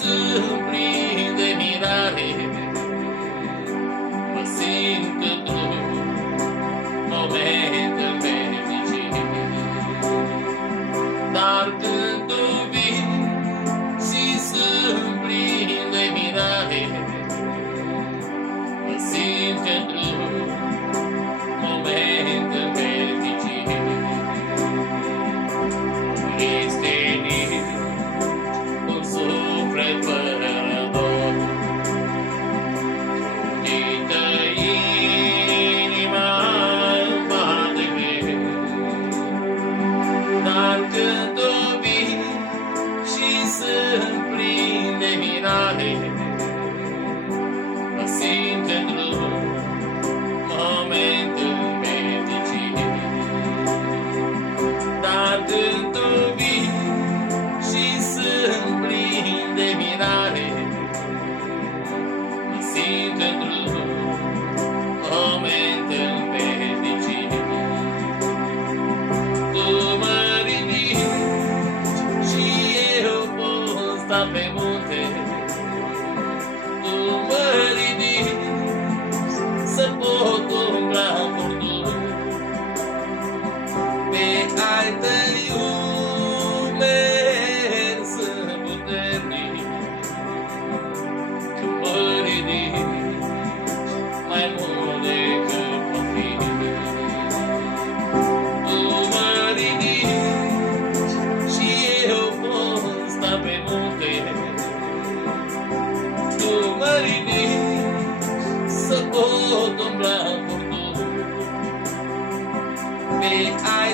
sunt plin de mirare, mă simt într-un moment în fericire. Dar când tu vii și sunt plin de mirare, mă simt într-un moment în fericire. Este nici un suflet fără dor, unită inima îmi bate greu. Dar când tu vii și sunt plin de mirare, mă simt într-un moment în fericire. Dar când tu vii și sunt plin de mirare, mă simt într-un moment în fericire. Tu mă ridici și eu pot sta pe munte, tu mă ridici să pot umbla în furtuni. Pe ai tăi umeri sunt puternici, tu mă ridici mai mult decât pot fi. Tu mă ridici și eu pot sta pe munte, tu mă ridici să pot umbla în furtuni. Pe ai